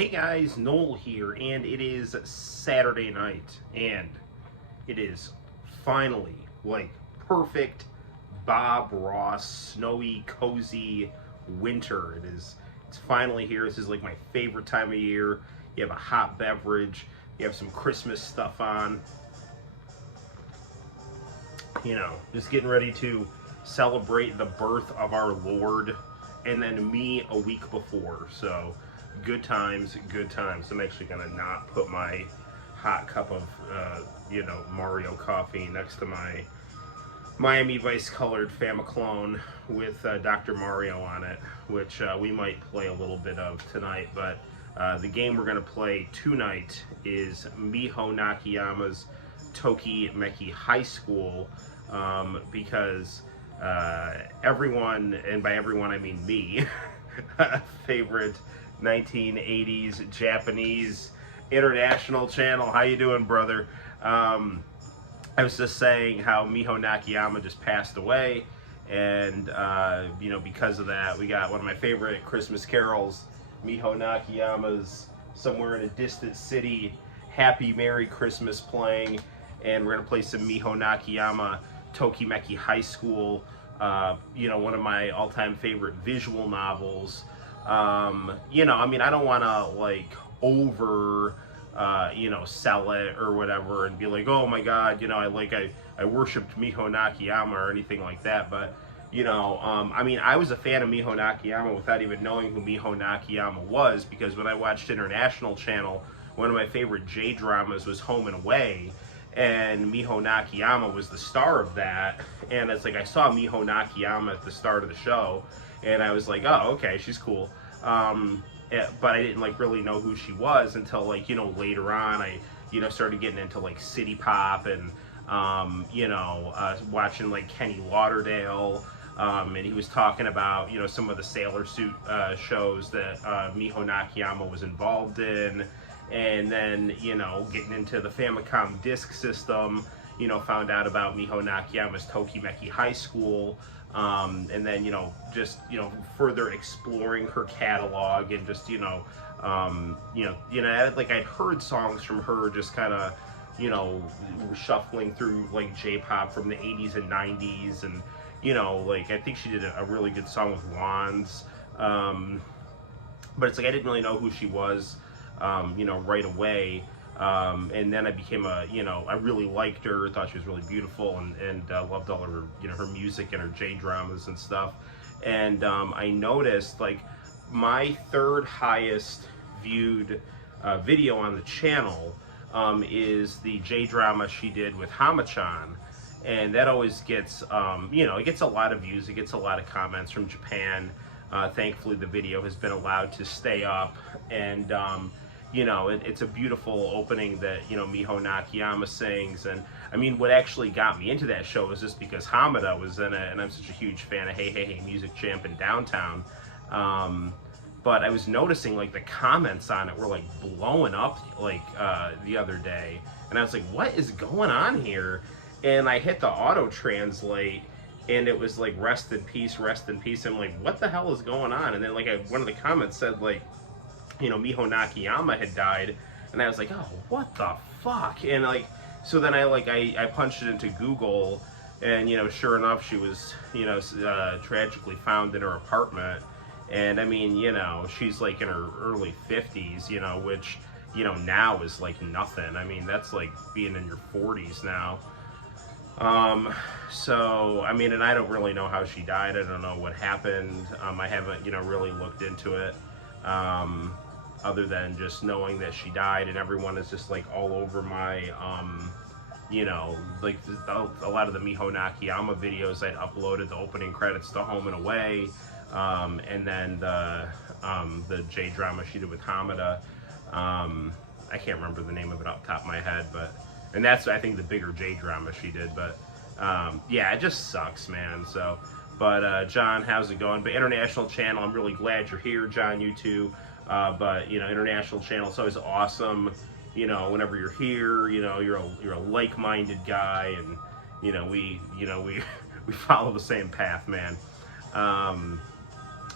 Hey guys, Noel here, and it is Saturday night, and it is finally like perfect Bob Ross, snowy, cozy winter. It's finally here. This is like my favorite time of year. You have a hot beverage, you have some Christmas stuff on, just getting ready to celebrate the birth of our Lord, and then me a week before. So good times, good times. I'm actually gonna not put my hot cup of Mario coffee next to my Miami Vice colored Famiclone with Dr. Mario on it, which we might play a little bit of tonight. But the game we're gonna play tonight is Miho Nakiyama's Tokimeki High School, because everyone, and by everyone I mean me, favorite 1980s Japanese international channel. How you doing, brother? I was just saying how Miho Nakiyama just passed away, and because of that, we got one of my favorite Christmas carols, Miho Nakiyama's "Somewhere in a Distant City, Happy Merry Christmas" playing, and we're gonna play some Miho Nakiyama Tokimeki High School, one of my all-time favorite visual novels. I don't want to sell it or whatever and be like, oh my God, I worshipped Miho Nakiyama or anything like that. But, I was a fan of Miho Nakiyama without even knowing who Miho Nakiyama was, because when I watched International Channel, one of my favorite J-dramas was Home and Away, and Miho Nakiyama was the star of that. And it's like, I saw Miho Nakiyama at the start of the show, and I was like, oh, okay, she's cool. But I didn't really know who she was until later on. I started getting into city pop and watching Kenny Lauderdale, and he was talking about some of the Sailor Suit shows that Miho Nakiyama was involved in, and then getting into the Famicom disk system, found out about Miho Nakiyama's Tokimeki High School. And then further exploring her catalog, and just I'd heard songs from her, just kind of shuffling through J-pop from the 80s and 90s, and I think she did a really good song with Wands, but it's I didn't really know who she was right away. And then I became I really liked her, thought she was really beautiful, and loved all of her, her music and her J-dramas and stuff. And I noticed my third highest viewed video on the channel is the J-drama she did with Hama-chan. And that always gets, it gets a lot of views, it gets a lot of comments from Japan. Thankfully, the video has been allowed to stay up, and it's a beautiful opening that, Miho Nakiyama sings. And what actually got me into that show was just because Hamada was in it, and I'm such a huge fan of Hey Hey Hey Music Champ in Downtown. But I was noticing the comments on it were blowing up the other day, and I was like, what is going on here? And I hit the auto translate, and it was rest in peace, rest in peace. I'm like, what the hell is going on? And then one of the comments said Miho Nakiyama had died, and I was like, oh, what the fuck? And so then I punched it into Google, and sure enough, she was tragically found in her apartment. And she's in her early 50s, which now is nothing. That's being in your 40s now. So and I don't really know how she died. I don't know what happened. I haven't really looked into it, other than just knowing that she died, and everyone is just all over my a lot of the Miho Nakiyama videos I'd uploaded, the opening credits to Home and Away, and then the J-drama she did with Hamada. I can't remember the name of it off the top of my head, and that's, I think, the bigger J-drama she did. But yeah, it just sucks, man. So, but John, how's it going? But International Channel, I'm really glad you're here, John. You too. But International Channel, it's always awesome. Whenever you're here, you're a like-minded guy, and we follow the same path, man.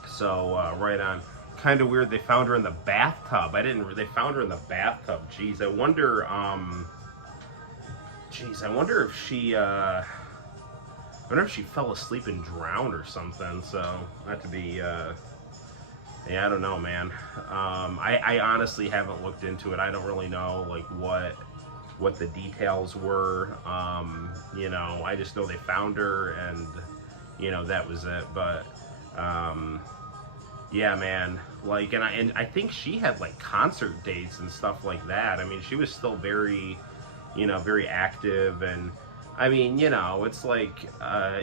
So right on. kind of weird they found her in the bathtub. They found her in the bathtub. Jeez, I wonder, I wonder if she fell asleep and drowned or something, so, not to be, yeah, I don't know, man. I honestly haven't looked into it. I don't really know, like, what the details were. You know, I just know they found her, and, you know, that was it, but, yeah, man, like, and I think she had, like, concert dates and stuff like that. I mean, she was still very, you know, very active, and, I mean, you know, it's like,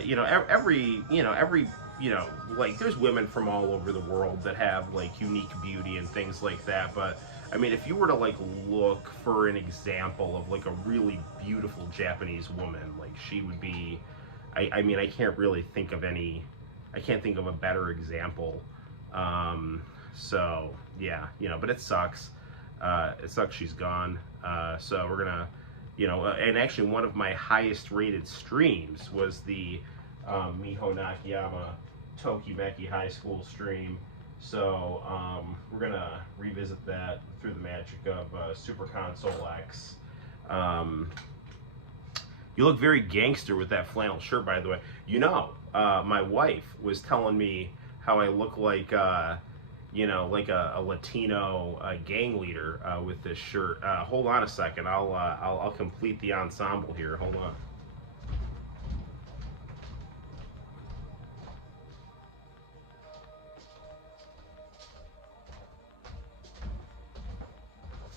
you know, every, you know, like, there's women from all over the world that have, like, unique beauty and things like that, but, I mean, if you were to, like, look for an example of, like, a really beautiful Japanese woman, like, she would be, I mean, I can't really think of any, I can't think of a better example. So, yeah, you know, but it sucks. It sucks she's gone. So we're gonna, you know, and actually one of my highest rated streams was the Miho Nakiyama Tokimeki High School stream. So we're gonna revisit that through the magic of Super Console X. You look very gangster with that flannel shirt, by the way. You know, my wife was telling me how I look like, you know, like a Latino gang leader with this shirt. Hold on a second. I'll complete the ensemble here. Hold on.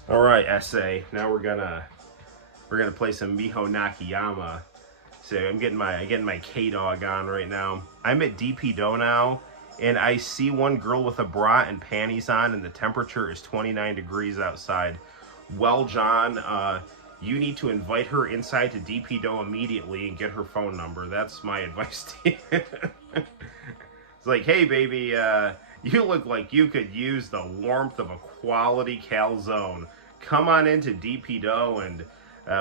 All right, SA. Now we're gonna play some Miho Nakiyama. So I'm getting my K-Dog on right now. I'm at DP-Do now, and I see one girl with a bra and panties on, and the temperature is 29 degrees outside. Well, John, you need to invite her inside to DP-Do immediately and get her phone number. That's my advice to you. It's like, hey, baby, you look like you could use the warmth of a quality calzone. Come on into DP-Do, and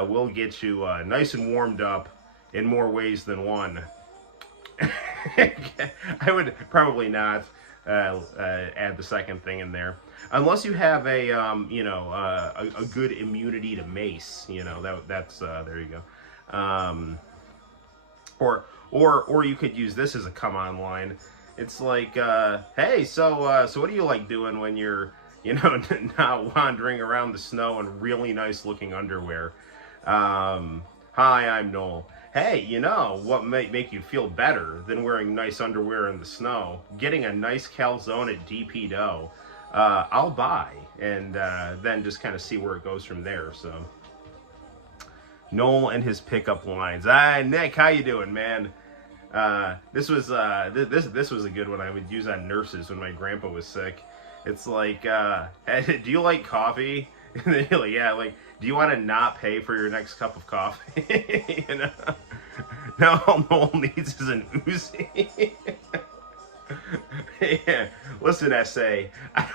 we'll get you nice and warmed up in more ways than one. I would probably not add the second thing in there, unless you have a you know, a good immunity to mace. You know, that's there you go. Or you could use this as a come on line. It's like, hey, so what do you like doing when you're, you know, not wandering around the snow in really nice looking underwear? Hi, I'm Noel. Hey, you know what might make you feel better than wearing nice underwear in the snow? Getting a nice calzone at DP-Do. I'll buy, and then just kind of see where it goes from there. So, Noel and his pickup lines. Hi, Nick, how you doing, man? This was this was a good one I would use on nurses when my grandpa was sick. It's like, hey, do you like coffee? And they're like, yeah, like, do you want to not pay for your next cup of coffee? You know? Now all Noel needs is an Uzi. Yeah. Listen, SA, I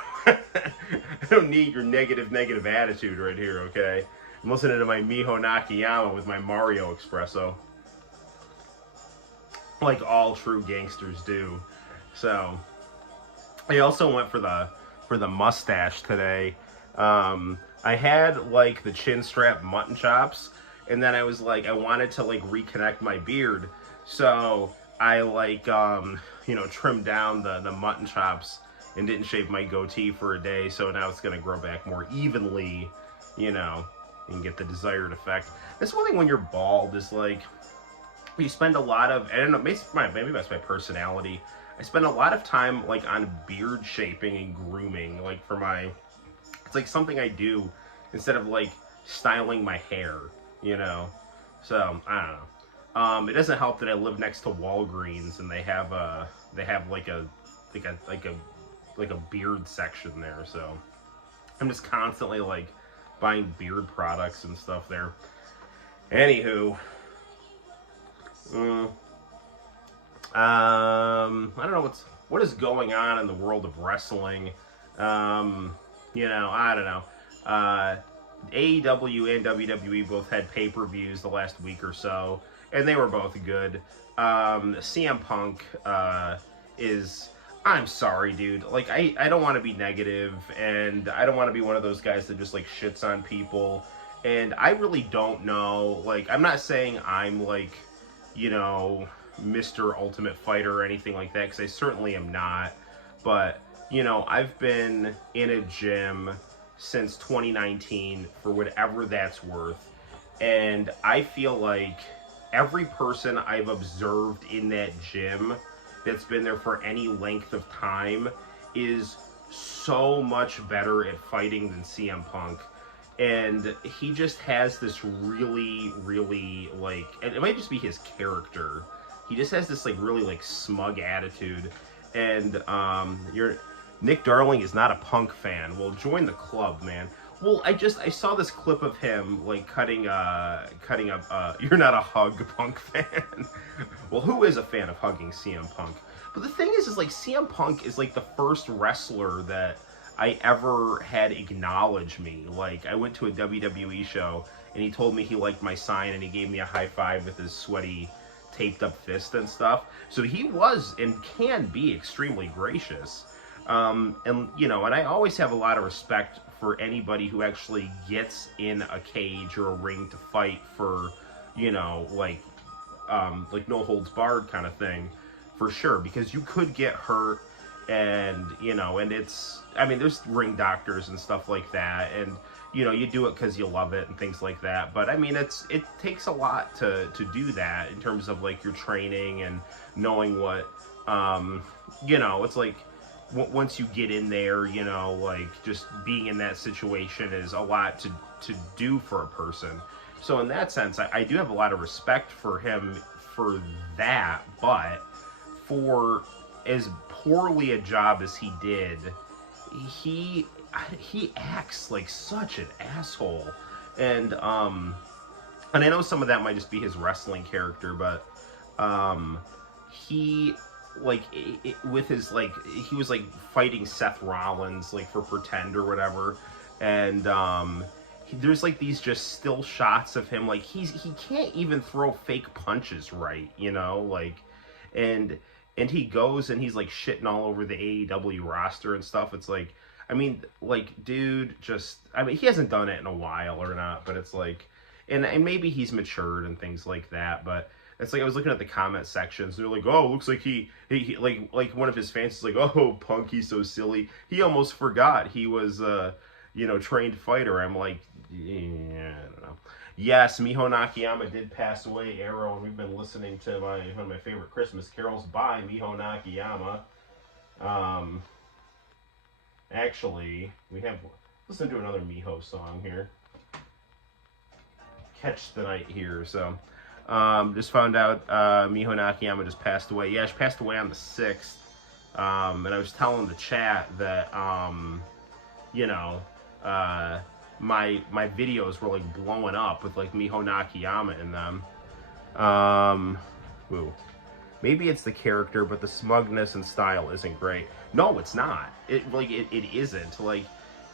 don't need your negative attitude right here, okay? I'm listening to my Miho Nakiyama with my Mario espresso. Like all true gangsters do. So, I also went for the mustache today. I had like the chin strap mutton chops, and then I was like, I wanted to like reconnect my beard, so I like you know, trimmed down the mutton chops and didn't shave my goatee for a day, so now it's gonna grow back more evenly, you know, and get the desired effect. That's one thing when you're bald, is like, you spend a lot of, I don't know, maybe that's my personality. I spend a lot of time like on beard shaping and grooming, like for my, it's like something I do instead of like styling my hair, you know. So I don't know. It doesn't help that I live next to Walgreens and they have like a beard section there. So I'm just constantly like buying beard products and stuff there. Anywho, I don't know what is going on in the world of wrestling. You know, I don't know. AEW and WWE both had pay-per-views the last week or so, and they were both good. CM Punk is, I'm sorry, dude. Like, I don't want to be negative, and I don't want to be one of those guys that just, like, shits on people. And I really don't know. Like, I'm not saying I'm, like, you know, Mr. Ultimate Fighter or anything like that, because I certainly am not. But, you know, I've been in a gym since 2019 for whatever that's worth. And I feel like every person I've observed in that gym that's been there for any length of time is so much better at fighting than CM Punk. And he just has this really, really, like, and it might just be his character. He just has this, like, really, like, smug attitude. And you're Nick Darling is not a Punk fan. Well, join the club, man. Well, I saw this clip of him, like, cutting up you're not a hug Punk fan. Well, who is a fan of hugging CM Punk? But the thing is like CM Punk is like the first wrestler that I ever had acknowledge me. Like, I went to a WWE show and he told me he liked my sign and he gave me a high five with his sweaty taped up fist and stuff. So he was and can be extremely gracious. And, you know, and I always have a lot of respect for anybody who actually gets in a cage or a ring to fight for, you know, like no holds barred kind of thing, for sure, because you could get hurt. And, you know, and it's, I mean, there's ring doctors and stuff like that, and, you know, you do it because you love it and things like that. But I mean, it takes a lot to do that in terms of like your training and knowing what, you know, it's like once you get in there, you know, like just being in that situation is a lot to do for a person. So in that sense, I do have a lot of respect for him for that. But for as poorly a job as he did, he acts like such an asshole. And I know some of that might just be his wrestling character, but he, like, with his, like, he was like fighting Seth Rollins like for Pretend or whatever, and there's like these just still shots of him, like he can't even throw fake punches right, you know, like, and he goes and he's like shitting all over the AEW roster and stuff. It's like, I mean, like, dude, just, I mean, he hasn't done it in a while or not, but it's like, and maybe he's matured and things like that, but it's like I was looking at the comment sections. They're like, "Oh, looks like he like one of his fans is like, oh, Punk, he's so silly. He almost forgot he was you know, trained fighter." I'm like, yeah, I don't know. Yes, Miho Nakiyama did pass away, Arrow, and we've been listening to one of my favorite Christmas carols by Miho Nakiyama. Actually, we have listen to another Miho song here. Catch the Night here, so. Just found out Miho Nakiyama just passed away. Yeah, she passed away on the 6th. And I was telling the chat that, you know, my videos were like blowing up with like Miho Nakiyama in them. Ooh. Maybe it's the character, but the smugness and style isn't great. No, it's not. It isn't. Like,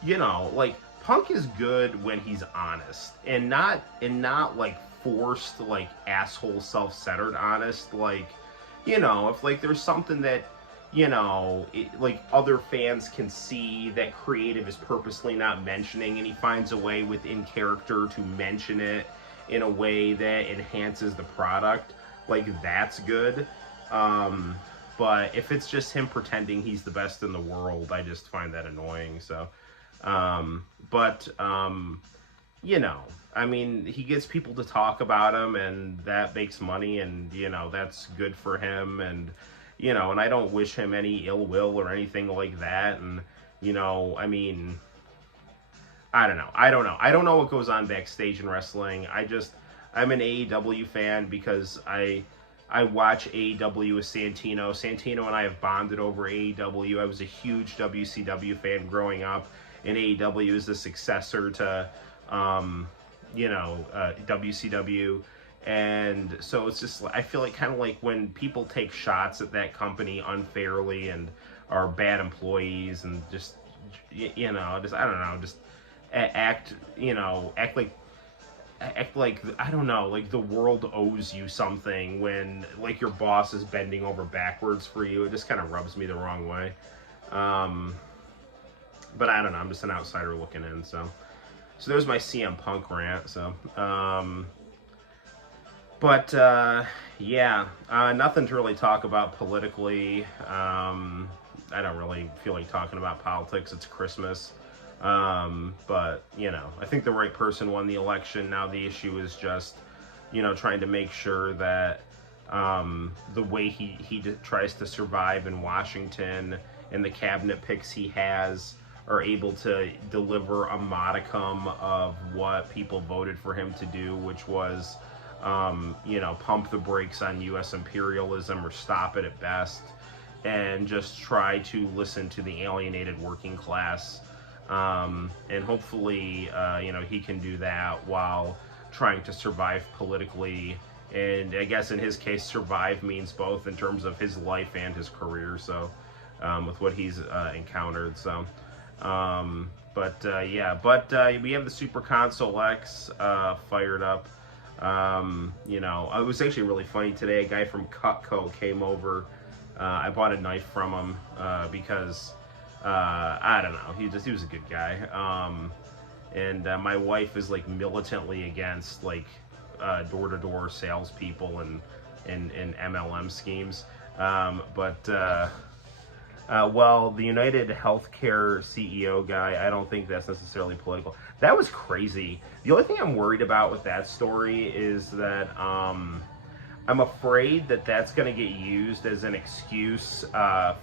you know, like Punk is good when he's honest and not like forced, like, asshole self-centered honest. Like, you know, if like there's something that, you know, like other fans can see that creative is purposely not mentioning, and he finds a way within character to mention it in a way that enhances the product, like, that's good. But if it's just him pretending he's the best in the world, I just find that annoying. So you know, I mean, he gets people to talk about him, and that makes money, and, you know, that's good for him, and, you know, and I don't wish him any ill will or anything like that. And, you know, I mean, I don't know. I don't know what goes on backstage in wrestling. I'm an AEW fan because I watch AEW with Santino. Santino and I have bonded over AEW. I was a huge WCW fan growing up, and AEW is the successor to, you know, WCW. And so it's just, I feel like kind of like when people take shots at that company unfairly and are bad employees and just, you know, just, I don't know, just act like act like, I don't know, like the world owes you something when like your boss is bending over backwards for you. It just kind of rubs me the wrong way. But I don't know. I'm just an outsider looking in. So there's my CM Punk rant. So, yeah, nothing to really talk about politically. I don't really feel like talking about politics. It's Christmas. But, you know, I think the right person won the election. Now the issue is just, you know, trying to make sure that the way he tries to survive in Washington and the cabinet picks he has are able to deliver a modicum of what people voted for him to do, which was, you know, pump the brakes on U.S. imperialism or stop it at best, and just try to listen to the alienated working class. And hopefully, you know, he can do that while trying to survive politically. And I guess in his case, survive means both in terms of his life and his career. So, with what he's encountered. So, yeah, we have the Super Console X fired up. You know, it was actually really funny today. A guy from Cutco came over. I bought a knife from him because I don't know. He was a good guy. And my wife is like militantly against like door-to-door salespeople and MLM schemes. Well, the United Healthcare CEO guy, I don't think that's necessarily political. That was crazy. The only thing I'm worried about with that story is that I'm afraid that that's going to get used as an excuse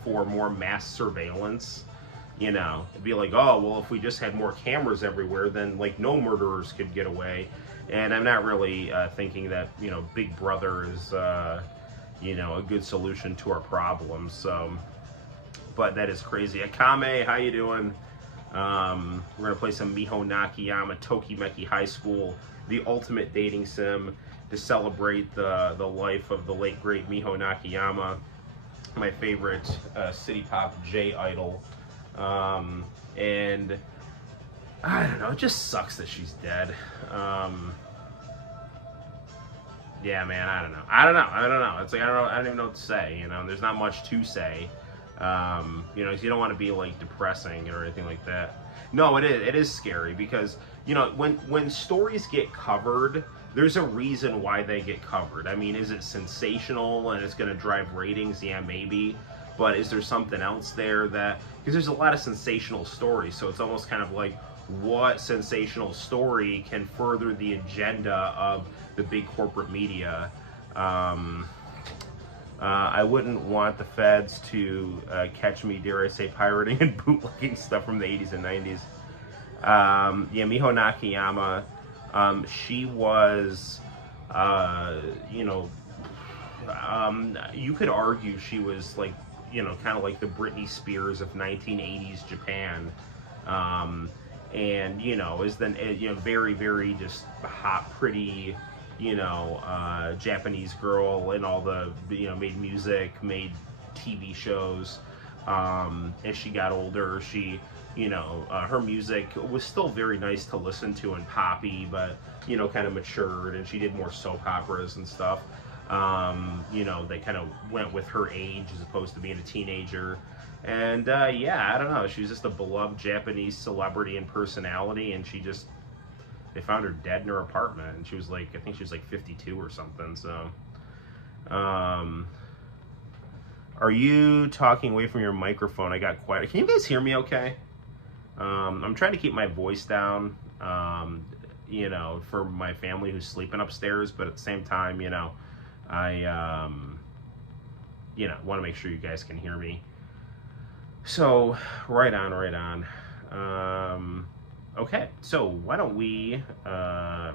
for more mass surveillance. You know, it'd be like, oh, well, if we just had more cameras everywhere, then like no murderers could get away. And I'm not really thinking that, you know, Big Brother is, you know, a good solution to our problems. So, but that is crazy. Akame, how you doing? We're gonna play some Miho Nakiyama, Tokimeki High School, the ultimate dating sim, to celebrate the life of the late great Miho Nakiyama, my favorite city pop J idol. And I don't know, it just sucks that she's dead. Yeah, man, I don't know. It's like I don't even know what to say. You know, there's not much to say. You know, you don't want to be like depressing or anything like that. No, it is scary because, you know, when stories get covered, there's a reason why they get covered. I mean, is it sensational and it's going to drive ratings? Yeah, maybe. But is there something else there that, because there's a lot of sensational stories, so it's almost kind of like, what sensational story can further the agenda of the big corporate media? I wouldn't want the feds to catch me, dare I say, pirating and bootlegging stuff from the 80s and 90s. Yeah, Miho Nakiyama, she was, you know, you could argue she was like, you know, kind of like the Britney Spears of 1980s Japan. And, you know, is then, you know, very, very just hot, pretty, you know, Japanese girl, and all the, you know, made music, made TV shows. As she got older, she, you know, her music was still very nice to listen to and poppy, but, you know, kind of matured, and she did more soap operas and stuff. You know, they kind of went with her age as opposed to being a teenager. And, yeah, I don't know. She was just a beloved Japanese celebrity and personality, and they found her dead in her apartment, and she was like, I think she was like 52 or something, so. Are you talking away from your microphone? I got quiet. Can you guys hear me okay? I'm trying to keep my voice down, you know, for my family who's sleeping upstairs, but at the same time, you know, I, you know, want to make sure you guys can hear me. So, right on. Okay, so why don't we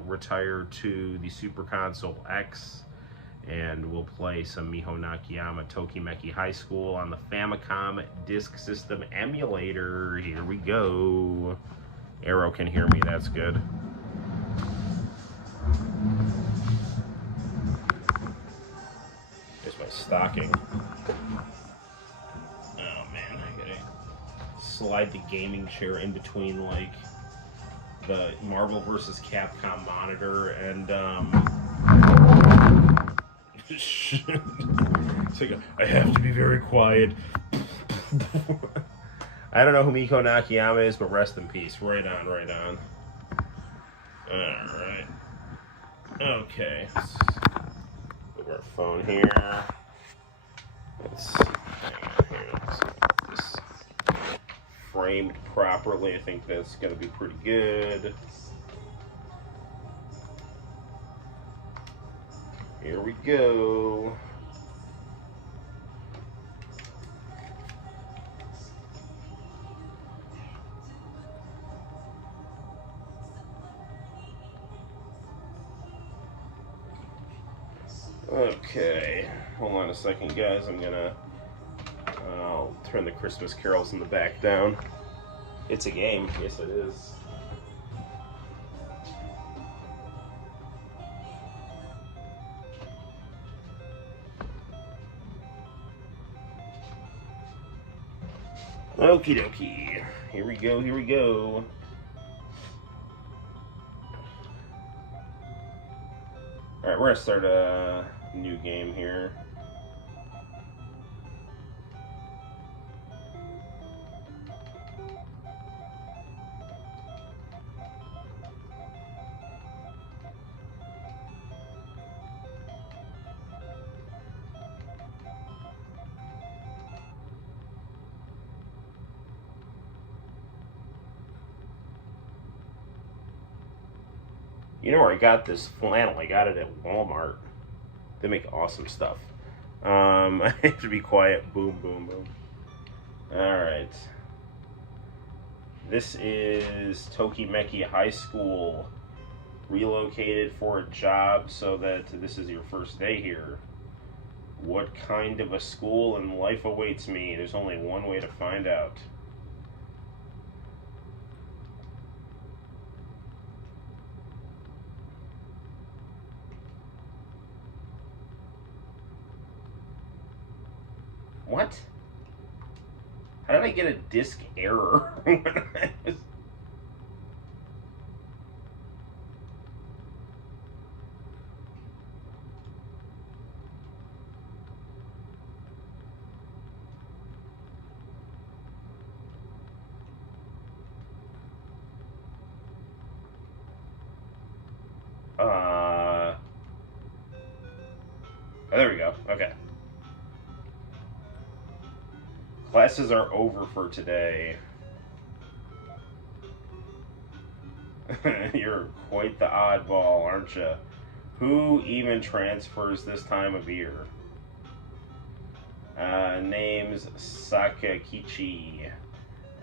retire to the Super Console X, and we'll play some Miho Nakiyama Tokimeki High School on the Famicom Disk System emulator. Here we go. Arrow can hear me, that's good. Here's my stocking. Oh man, I gotta slide the gaming chair in between like the Marvel vs. Capcom monitor, and it's like, I have to be very quiet. I don't know who Miho Nakiyama is, but rest in peace. Right on, right on. Alright. Okay. Let's put our phone here. Hang on here. Let's get this framed properly. I think that's going to be pretty good. Here we go. Okay, hold on a second, guys. I'll turn the Christmas carols in the back down. It's a game. Yes, it is. Okie dokie. Here we go, here we go. Alright, we're going to start a new game here. You know where I got this flannel? I got it at Walmart. They make awesome stuff. I have to be quiet. Boom, boom, boom. Alright. This is Tokimeki High School. Relocated for a job so that this is your first day here. What kind of a school and life awaits me? There's only one way to find out. What? How did I get a disk error? There we go. Okay. Classes are over for today. You're quite the oddball, aren't you? Who even transfers this time of year? Name's Sakakichi.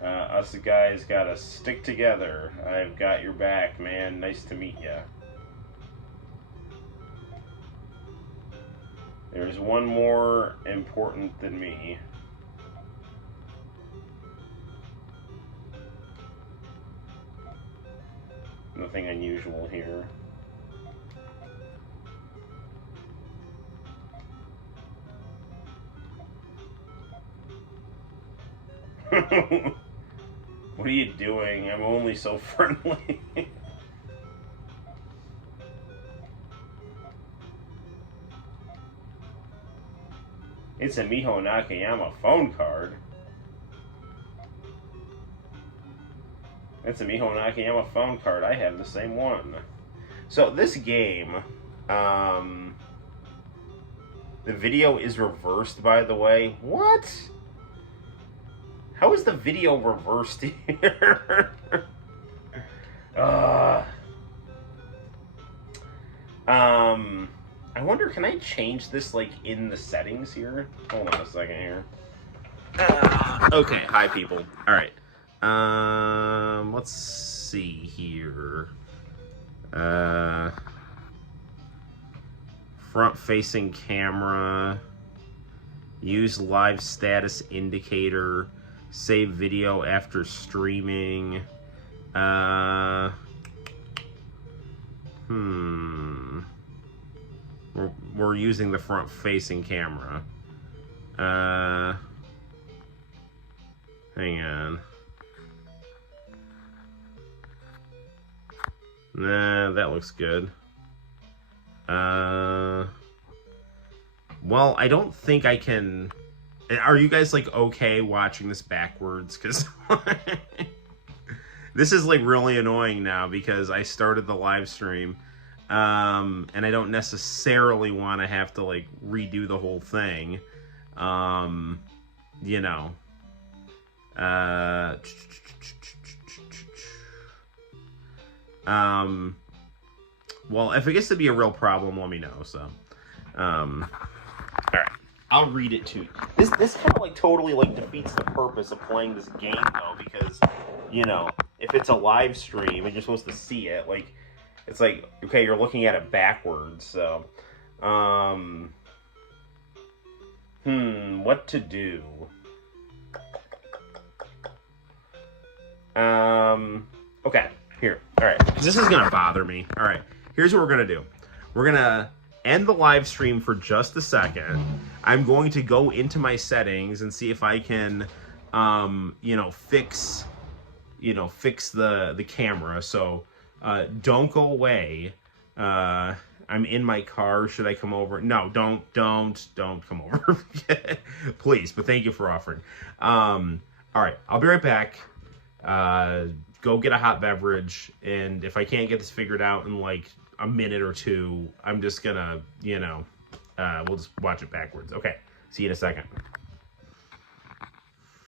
Us guys gotta stick together. I've got your back, man. Nice to meet ya. There's one more important than me. Nothing unusual here. What are you doing? I'm only so friendly. It's a Miho Nakiyama phone card. It's a Miho Nakiyama phone card. I have the same one. So this game, the video is reversed, by the way. What? How is the video reversed here? I wonder, can I change this, like, in the settings here? Hold on a second here. Okay, hi, people. All right. Let's see here. Front-facing camera. Use live status indicator. Save video after streaming. We're using the front-facing camera. Hang on. Nah, that looks good. Well, I don't think I can... Are you guys, like, okay watching this backwards? Because this is, like, really annoying now because I started the live stream, and I don't necessarily want to have to, like, redo the whole thing. You know. Well, if it gets to be a real problem, let me know, so. Alright. I'll read it to you. This kind of, like, totally, like, defeats the purpose of playing this game, though, because, you know, if it's a live stream and you're supposed to see it, like, it's like, okay, you're looking at it backwards, so. What to do? Okay, here. Alright, this is gonna bother me. Alright, here's what we're gonna do. We're gonna end the live stream for just a second. I'm going to go into my settings and see if I can, you know, fix the camera. So, don't go away. I'm in my car. Should I come over? No, don't come over. Please, but thank you for offering. All right, I'll be right back. Go get a hot beverage, and if I can't get this figured out in like a minute or two, I'm just gonna, you know, we'll just watch it backwards. Okay, see you in a second.